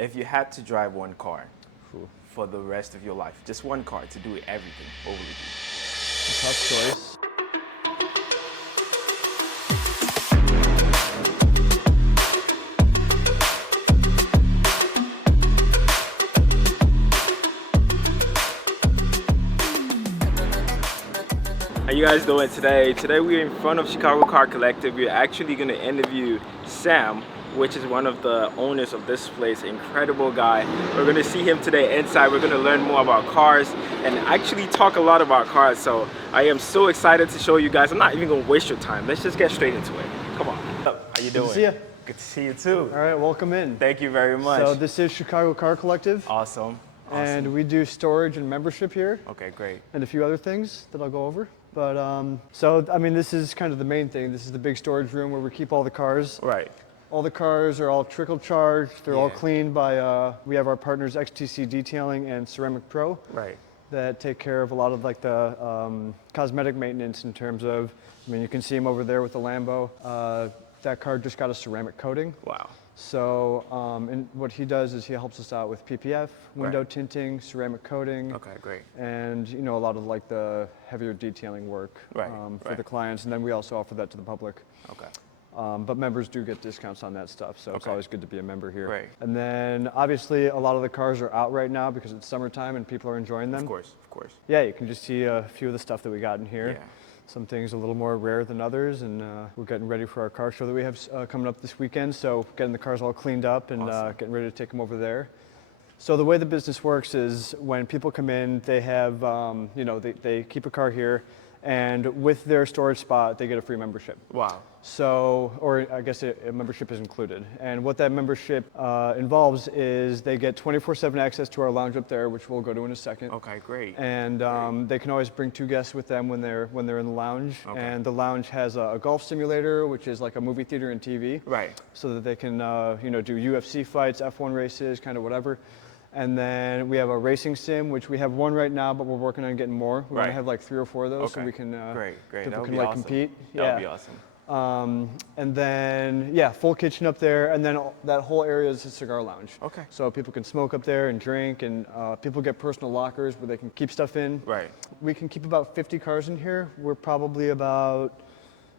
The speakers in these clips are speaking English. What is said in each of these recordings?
If you had to drive one car Cool. for the rest of your life, just one car to do everything, what would it be? Tough choice. How you guys doing today? Today we're in front of Chicago Car Collective. We're actually going to interview Sam, which is one of the owners of this place. Incredible guy. We're going to see him today inside. We're going to learn more about cars and actually talk a lot about cars. So I am so excited to show you guys. I'm not even going to waste your time. Let's just get straight into it. Come on. How you doing? Good to see you. Good to see you too. All right, welcome in. Thank you very much. So this is Chicago Car Collective. Awesome. And we do storage and membership here. Okay, great. And a few other things that I'll go over. But so, I mean, this is kind of the main thing. This is the big storage room where we keep all the cars. Right. All the cars are all trickle charged. They're all Yeah. cleaned by, we have our partners XTC Detailing and Ceramic Pro. Right. That take care of a lot of like the cosmetic maintenance in terms of, I mean, you can see him over there with the Lambo. That car just got a ceramic coating. Wow. So, and what he does is he helps us out with PPF, window Right. tinting, ceramic coating. Okay, great. And, you know, a lot of like the heavier detailing work Right, for right. the clients. And then we also offer that to the public. Okay. But members do get discounts on that stuff, so it's Okay. always good to be a member here. Right. And then obviously a lot of the cars are out right now because it's summertime and people are enjoying them. Of course, of course. Yeah, you can just see a few of the stuff that we got in here. Yeah. Some things a little more rare than others, and we're getting ready for our car show that we have coming up this weekend. So getting the cars all cleaned up and Awesome. getting ready to take them over there. So the way the business works is when people come in, they have, you know, they keep a car here, and with their storage spot, they get a free membership. Wow. So, or I guess a membership is included. And what that membership involves is they get 24/7 access to our lounge up there, which we'll go to in a second. Okay, great. And they can always bring 2 guests with them when they're in the lounge. Okay. And the lounge has a golf simulator, which is like a movie theater and TV. Right. So that they can, you know, do UFC fights, F1 races, kind of whatever. And then we have a racing sim, which we have 1 right now, but we're working on getting more. We want Right. to have like 3 or 4 of those, so Okay. we can Great. That people would can be like awesome. compete. That would be awesome. And then, yeah, full kitchen up there, and then that whole area is a cigar lounge. Okay. So people can smoke up there and drink, and people get personal lockers where they can keep stuff in. Right. We can keep about 50 cars in here. We're probably about,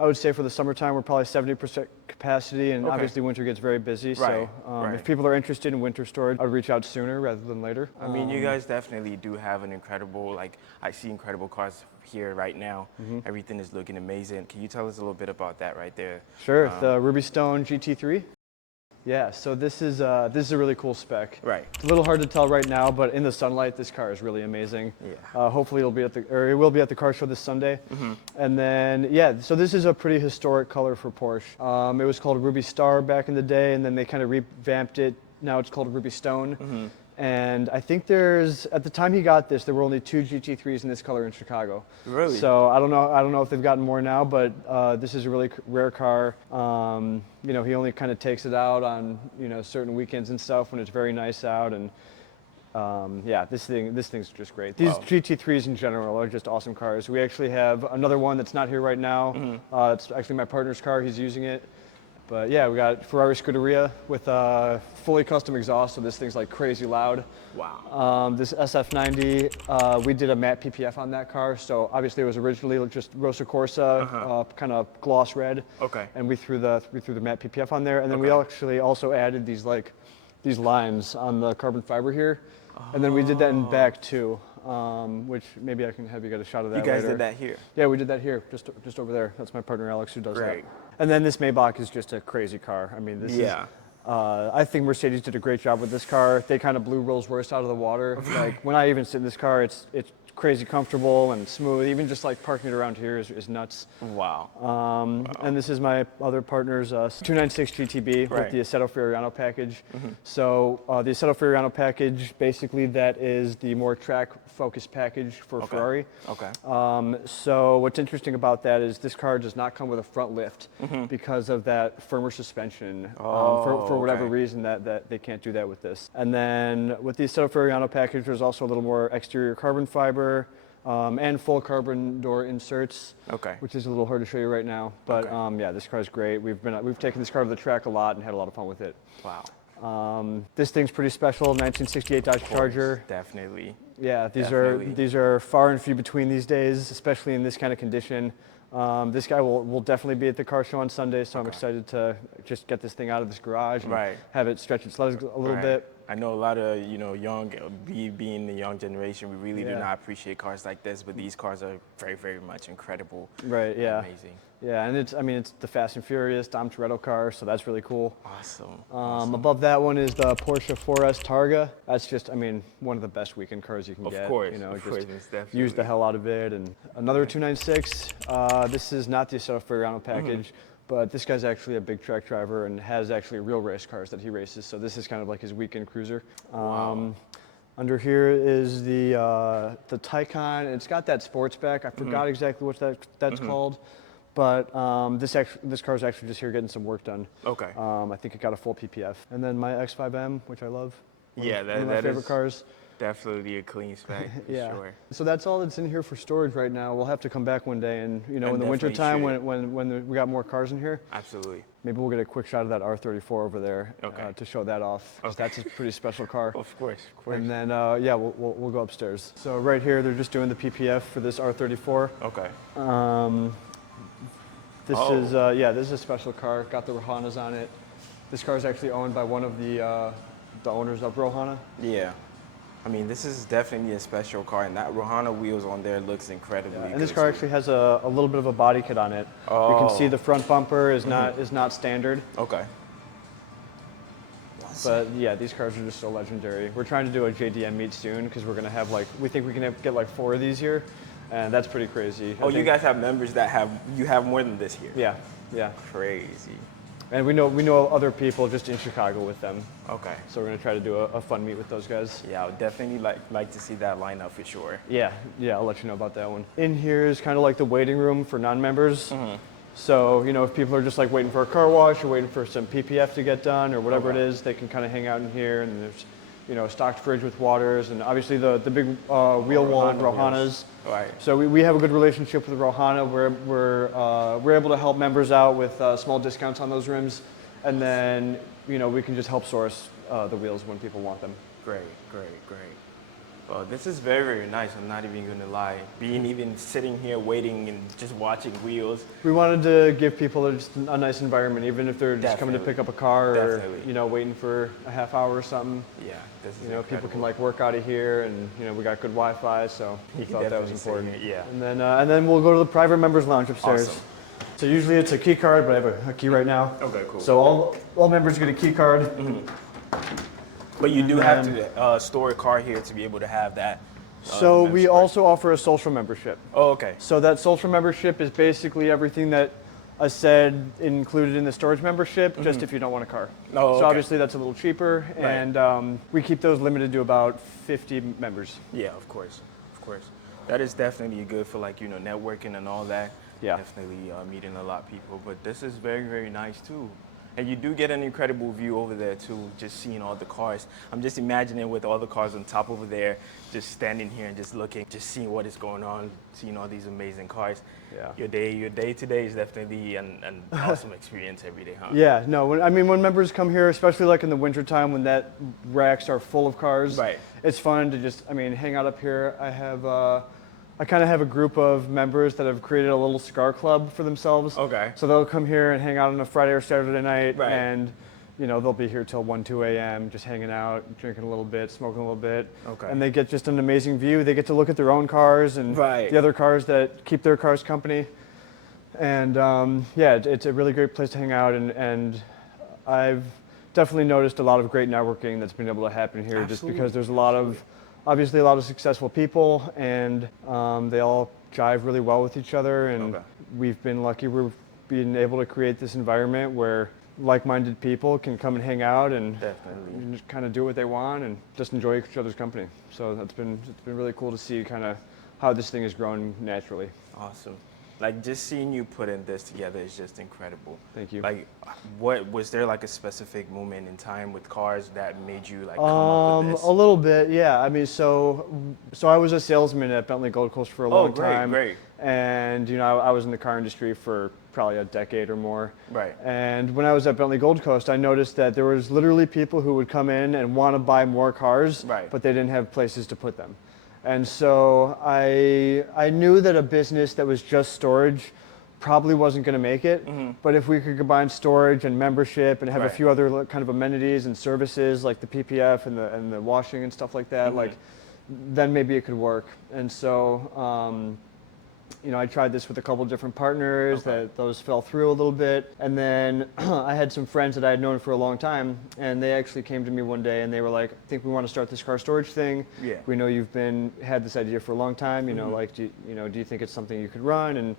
I would say for the summertime, we're probably 70% capacity, and Okay. obviously winter gets very busy. Right, So right. if people are interested in winter storage, I'd reach out sooner rather than later. I mean, you guys definitely do have an incredible, like, I see incredible cars here right now. Everything is looking amazing. Can you tell us a little bit about that right there? Sure, the Ruby Stone GT3. Yeah, so this is a really cool spec. Right. It's a little hard to tell right now, but in the sunlight, this car is really amazing. Yeah. Hopefully it will be at the car show this Sunday. And then, yeah, so this is a pretty historic color for Porsche. It was called Ruby Star back in the day, and then they kind of revamped it. Now it's called Ruby Stone. And I think at the time he got this, there were only 2 GT3s in this color in Chicago. Really? So I don't know if they've gotten more now, but this is a really rare car. You know, he only kind of takes it out on, you know, certain weekends and stuff when it's very nice out. And yeah, this thing's just great. These GT3s in general are just awesome cars. We actually have another one that's not here right now. It's actually my partner's car. He's using it. But yeah, we got Ferrari Scuderia with fully custom exhaust, so this thing's like crazy loud. Wow. This SF90, we did a matte PPF on that car, so obviously it was originally just Rosa Corsa, kind of gloss red. Okay. And we threw the matte PPF on there, and then we Okay. actually also added these lines on the carbon fiber here, and then we did that in back too. Which maybe I can have you get a shot of that You guys later. did that here? Yeah, we did that here, just over there. That's my partner Alex who does Great. that. And then this Maybach is just a crazy car. I mean, this is. I think Mercedes did a great job with this car. They kind of blew Rolls-Royce out of the water. Like when I even sit in this car, it's crazy comfortable and smooth. Even just like parking it around here is nuts. Wow. And this is my other partner's 296 GTB Right. with the Assetto Fioriano package. So the Assetto Fioriano package, basically that is the more track-focused package for Ferrari. Okay. So what's interesting about that is this car does not come with a front lift because of that firmer suspension. For whatever okay. reason that they can't do that with this. And then with the Assetto Fioriano package, there's also a little more exterior carbon fiber. And full carbon door inserts, Okay. which is a little hard to show you right now. But Okay. yeah, this car is great. We've taken this car to the track a lot and had a lot of fun with it. Wow. This thing's pretty special, 1968 Dodge Charger. Definitely. Yeah, these are far and few between these days, especially in this kind of condition. This guy will definitely be at the car show on Sunday, so I'm excited to just get this thing out of this garage and have it stretch its legs a little bit. I know a lot of, being the young generation, we really do not appreciate cars like this, but these cars are very, very much incredible. Right, yeah. Amazing. Yeah, and it's the Fast and Furious Dom Toretto car, so that's really cool. Awesome. Above that one is the Porsche 4S Targa. That's just, one of the best weekend cars you can get. Of course, just use the hell out of it. And another 296. This is not the Assetto Ferrari package. But this guy's actually a big track driver and has actually real race cars that he races. So this is kind of like his weekend cruiser. Wow. Under here is the Taycan. It's got that sportsback. I forgot exactly what that's called. But this car's actually just here getting some work done. Okay. I think it got a full PPF. And then my X5M, which I love. One of my that favorite is cars. Definitely a clean spec, for sure. So that's all that's in here for storage right now. We'll have to come back one day and, in the winter time when we got more cars in here. Absolutely. Maybe we'll get a quick shot of that R34 over there to show that off. Because that's a pretty special car. Of course. And then, we'll go upstairs. So right here, they're just doing the PPF for this R34. Okay. This is a special car. Got the Rohanas on it. This car is actually owned by one of the owners of Rohana. Yeah. This is definitely a special car, and that Rohana wheels on there looks incredibly good. And this car actually has a little bit of a body kit on it. You can see the front bumper is not standard. Okay. But yeah, these cars are just so legendary. We're trying to do a JDM meet soon because we're gonna have we think we can get 4 of these here, and that's pretty crazy. You guys have members that have more than this here? Yeah. Crazy. And we know other people just in Chicago with them. Okay. So we're gonna try to do a fun meet with those guys. Yeah, I would definitely like to see that lineup for sure. Yeah, I'll let you know about that one. In here is kind of like the waiting room for non-members. So, if people are just like waiting for a car wash or waiting for some PPF to get done or whatever it is, they can kind of hang out in here, and there's a stocked fridge with waters, and obviously the big wheel wall Rohanas. Right. So we have a good relationship with Rohana. We're able to help members out with small discounts on those rims, and then we can just help source the wheels when people want them. Great. Well, this is very, very nice. I'm not even going to lie. Even sitting here waiting and just watching wheels. We wanted to give people just a nice environment, even if they're just coming to pick up a car or waiting for a half hour or something. Yeah, this is people can work out of here, and we got good Wi-Fi, so we thought that was important. Yeah. And then we'll go to the private members lounge upstairs. Awesome. So usually it's a key card, but I have a key right now. Okay, cool. So all members get a key card. But you do have to store a car here to be able to have that. So we also offer a social membership. Oh, okay. So that social membership is basically everything that I said included in the storage membership, just if you don't want a car. Oh, so obviously that's a little cheaper, and we keep those limited to about 50 members. Yeah, of course. That is definitely good for networking and all that. Yeah. Definitely meeting a lot of people. But this is very, very nice too. And you do get an incredible view over there too, just seeing all the cars. I'm just imagining with all the cars on top over there, just standing here and just looking, just seeing what is going on, seeing all these amazing cars. Yeah. Your day today is definitely an awesome experience every day, huh? Yeah, no, when members come here, especially in the wintertime when that racks are full of cars, it's fun to just, hang out up here. I kind of have a group of members that have created a little cigar club for themselves. Okay. So they'll come here and hang out on a Friday or Saturday night, and they'll be here till 1, 2 a.m. just hanging out, drinking a little bit, smoking a little bit. Okay. And they get just an amazing view. They get to look at their own cars and the other cars that keep their cars company. And it's a really great place to hang out. And I've definitely noticed a lot of great networking that's been able to happen here. Just because there's obviously a lot of successful people, and they all jive really well with each other, and we've been lucky we've been able to create this environment where like-minded people can come and hang out and just kind of do what they want and just enjoy each other's company. So it's been really cool to see kind of how this thing has grown naturally. Awesome. Like just seeing you putting this together is just incredible. Thank you. Like, what was there like a specific moment in time with cars that made you like come up with this? A little bit, yeah. I mean, so I was a salesman at Bentley Gold Coast for a long time. Great. And you know, I was in the car industry for probably a decade or more. Right. And when I was at Bentley Gold Coast, I noticed that there was literally people who would come in and want to buy more cars, Right. but they didn't have places to put them. And so I knew that a business that was just storage probably wasn't going to make it. But if we could combine storage and membership and have a few other kind of amenities and services like the PPF and the washing and stuff like that, like then maybe it could work. And so you know, I tried this with a couple different partners. That those fell through a little bit. And then I had some friends that I had known for a long time, and they actually came to me one day and they were like, I think we want to start this car storage thing. Yeah. We know you've had this idea for a long time, you know, like, do you think it's something you could run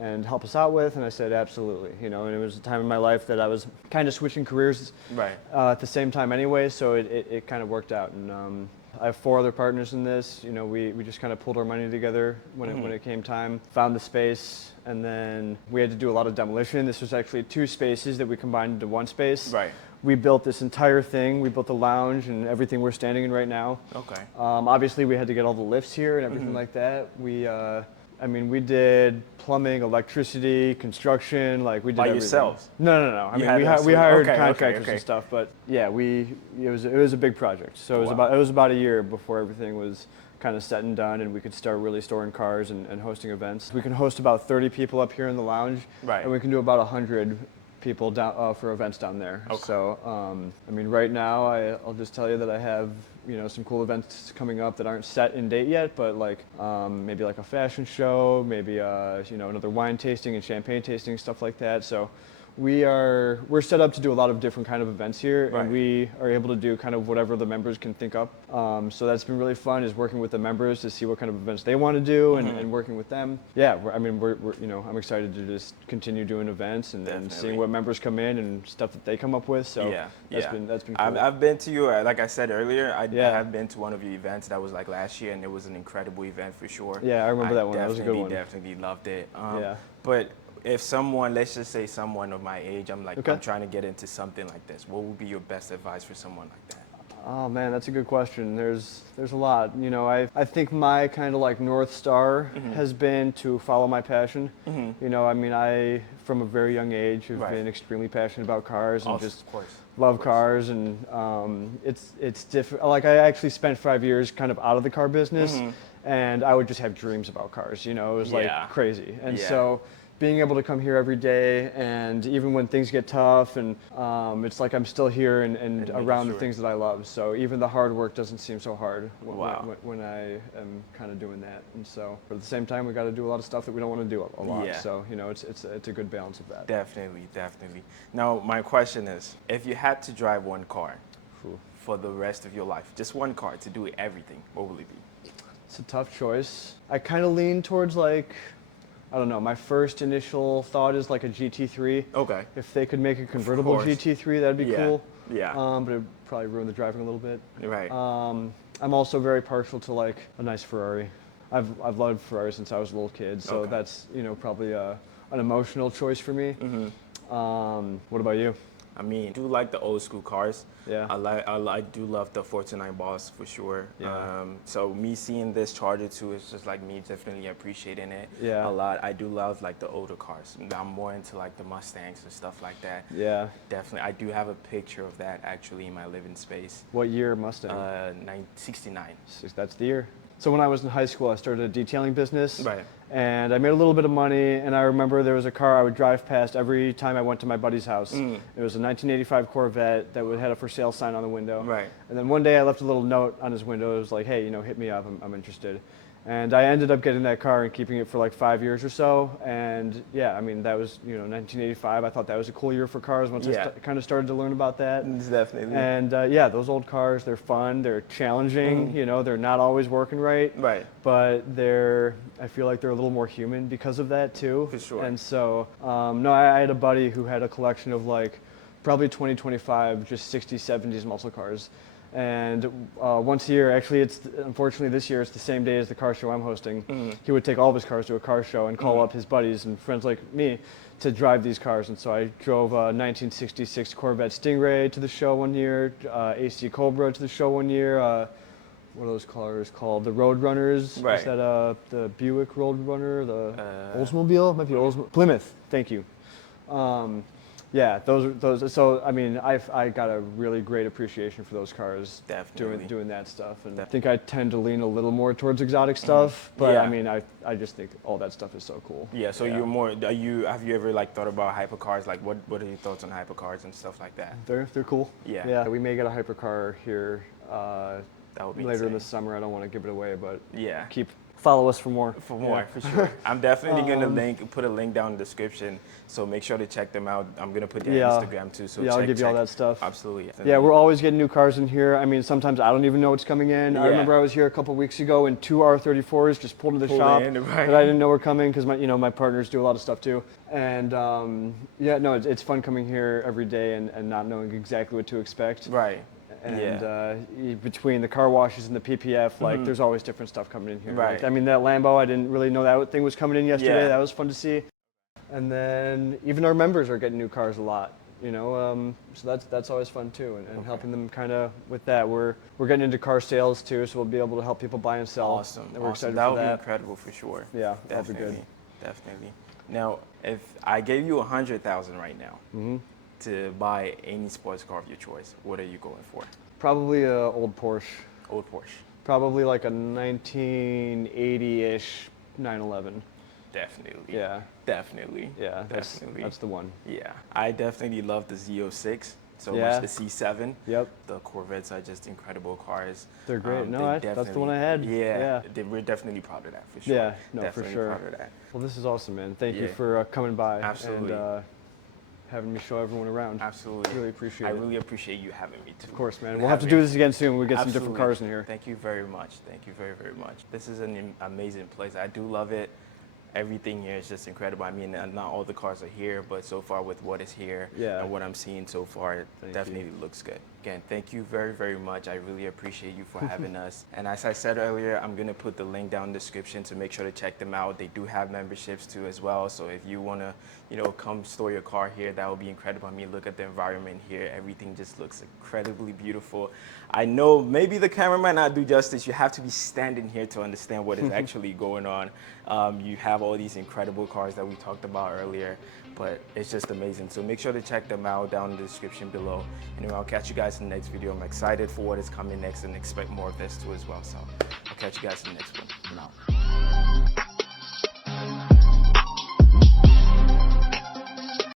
and help us out with? And I said, absolutely. You know, and it was a time in my life that I was kind of switching careers at the same time anyway, so it kind of worked out. And I have 4 other partners in this. You know, we just kind of pulled our money together when it came time, found the space, and then we had to do a lot of demolition. This was actually 2 spaces that we combined into 1 space. Right. We built this entire thing. We built the lounge and everything we're standing in right now. Okay. Obviously, we had to get all the lifts here and everything like that. We did plumbing, electricity, construction, like we did everything. Yourselves? No. I mean, we hired contractors and stuff, but yeah, it was a big project. So it was about a year before everything was kind of set and done, and we could start really storing cars and hosting events. We can host about 30 people up here in the lounge, and we can do about 100 people down for events down there. So I mean, right now I'll just tell you that I have some cool events coming up that aren't set in date yet, but like maybe like a fashion show, maybe another wine tasting and champagne tasting, stuff like that. So we're set up to do a lot of different kind of events here, and we are able to do kind of whatever the members can think up. So that's been really fun, is working with the members to see what kind of events they want to do and working with them. Yeah, we're I'm excited to just continue doing events and seeing what members come in and stuff that they come up with. So that's been cool. I've been to you, like I said earlier, I have been to one of your events that was like last year, and it was an incredible event for sure. Yeah, I remember that one. That was a good one. Definitely loved it. But if someone, let's just say someone of my age, I'm trying to get into something like this, what would be your best advice for someone like that? Oh man, that's a good question. There's a lot. You know, I think my kind of like North Star has been to follow my passion. You know, I mean, I from a very young age have been extremely passionate about cars and just love cars, and it's different. Like I actually spent 5 years kind of out of the car business, and I would just have dreams about cars. You know, it was like crazy, and so being able to come here every day, and even when things get tough, and it's like I'm still here and around the things that I love. So even the hard work doesn't seem so hard when I am kind of doing that. And so, but at the same time, we got to do a lot of stuff that we don't want to do a lot. Yeah. So you know, it's a good balance of that. Definitely. Now, my question is, if you had to drive one car for the rest of your life, just one car to do everything, what would it be? It's a tough choice. I kind of lean towards like, I don't know, my first initial thought is like a GT3. Okay. If they could make a convertible GT3, that'd be cool. Yeah. But it'd probably ruin the driving a little bit. Right. I'm also very partial to like a nice Ferrari. I've loved Ferrari since I was a little kid, so that's probably an emotional choice for me. What about you? I mean, I do like the old school cars. Yeah. I do love the 429 Boss for sure. Yeah. So me seeing this Charger too is just like me definitely appreciating it a lot. I do love like the older cars. I'm more into like the Mustangs and stuff like that. Yeah. Definitely. I do have a picture of that actually in my living space. What year Mustang? 69. That's the year. So when I was in high school, I started a detailing business. Right. And I made a little bit of money, and I remember there was a car I would drive past every time I went to my buddy's house. It was a 1985 Corvette that had a for sale sign on the window. Right. And then one day I left a little note on his window. It was like, hey, hit me up, I'm interested. And I ended up getting that car and keeping it for like 5 years or so. And yeah, I mean, that was, 1985. I thought that was a cool year for cars once I kind of started to learn about that. Definitely. And those old cars, they're fun, they're challenging, they're not always working right. Right. But I feel like they're a little more human because of that too. For sure. And so, I had a buddy who had a collection of like probably 20, 25, just 60s, 70s muscle cars. And once a year, actually, it's unfortunately this year it's the same day as the car show I'm hosting. He would take all of his cars to a car show and call up his buddies and friends like me to drive these cars. And so I drove a 1966 Corvette Stingray to the show one year, AC Cobra to the show one year. What are those cars called? The Roadrunners. Right. Is that the Buick Roadrunner? The Oldsmobile? Might be Oldsmobile. Plymouth. Thank you. Yeah, those. So I mean, I got a really great appreciation for those cars. Definitely. Doing that stuff, and I think I tend to lean a little more towards exotic stuff. But I mean, I just think all that stuff is so cool. Yeah. So you're more. Have you ever like thought about hypercars? Like, what are your thoughts on hypercars and stuff like that? They're cool. Yeah. Yeah. We may get a hypercar here That would be later in insane. the summer. I don't want to give it away, but Yeah. Follow us for more. For more, for sure. I'm definitely gonna put a link down in the description, so make sure to check them out. I'm gonna put their Instagram too. So I'll give you all that stuff. Absolutely. Yeah, we're always getting new cars in here. I mean, sometimes I don't even know what's coming in. I remember I was here a couple weeks ago and two R34s just pulled into the shop that I didn't know were coming because my partners do a lot of stuff too. And yeah, no, it's fun coming here every day and not knowing exactly what to expect. Right. And between the car washes and the PPF, like there's always different stuff coming in here. Right. Like, I mean, that Lambo, I didn't really know that thing was coming in yesterday. Yeah. That was fun to see. And then even our members are getting new cars a lot, you know. So that's always fun too, and helping them kind of with that. We're getting into car sales too, so we'll be able to help people buy and sell. Awesome. And we're excited that for would that. be incredible for sure. Yeah, definitely. that'll be good. Definitely. Now, if I gave you 100,000 right now to buy any sports car of your choice, what are you going for? Probably a old Porsche. Old Porsche. Probably like a 1980-ish 911. Definitely. Yeah. Definitely. Yeah, Definitely. that's the one. Yeah. I definitely love the Z06 so Yeah. much. The C7. Yep. The Corvettes are just incredible cars. They're great. They That's the one I had. Yeah. We're definitely proud of that for sure. Yeah, no, definitely for sure. proud of that. Well, this is awesome, man. Thank you Yeah. for coming by Absolutely. and having me show everyone around. Absolutely. Really appreciate I it. really appreciate you having me too. Of course, man. And We'll have to having- do this again soon when we get some different Absolutely. cars in here. Thank you very much. Thank you very, very much. This is an amazing place. I do love it. Everything here is just incredible. I mean, not all the cars are here, but so far with what is here and what I'm seeing so far, it definitely looks good. Again, thank you very, very much. I really appreciate you for having us. And as I said earlier, I'm going to put the link down in the description to make sure to check them out. They do have memberships too as well. So if you want to, come store your car here, that would be incredible. I mean, look at the environment here. Everything just looks incredibly beautiful. I know maybe the camera might not do justice. You have to be standing here to understand what is actually going on. You have all these incredible cars that we talked about earlier, but it's just amazing. So make sure to check them out down in the description below. Anyway, I'll catch you guys in the next video. I'm excited for what is coming next and expect more of this too as well. So I'll catch you guys in the next one. I'm out.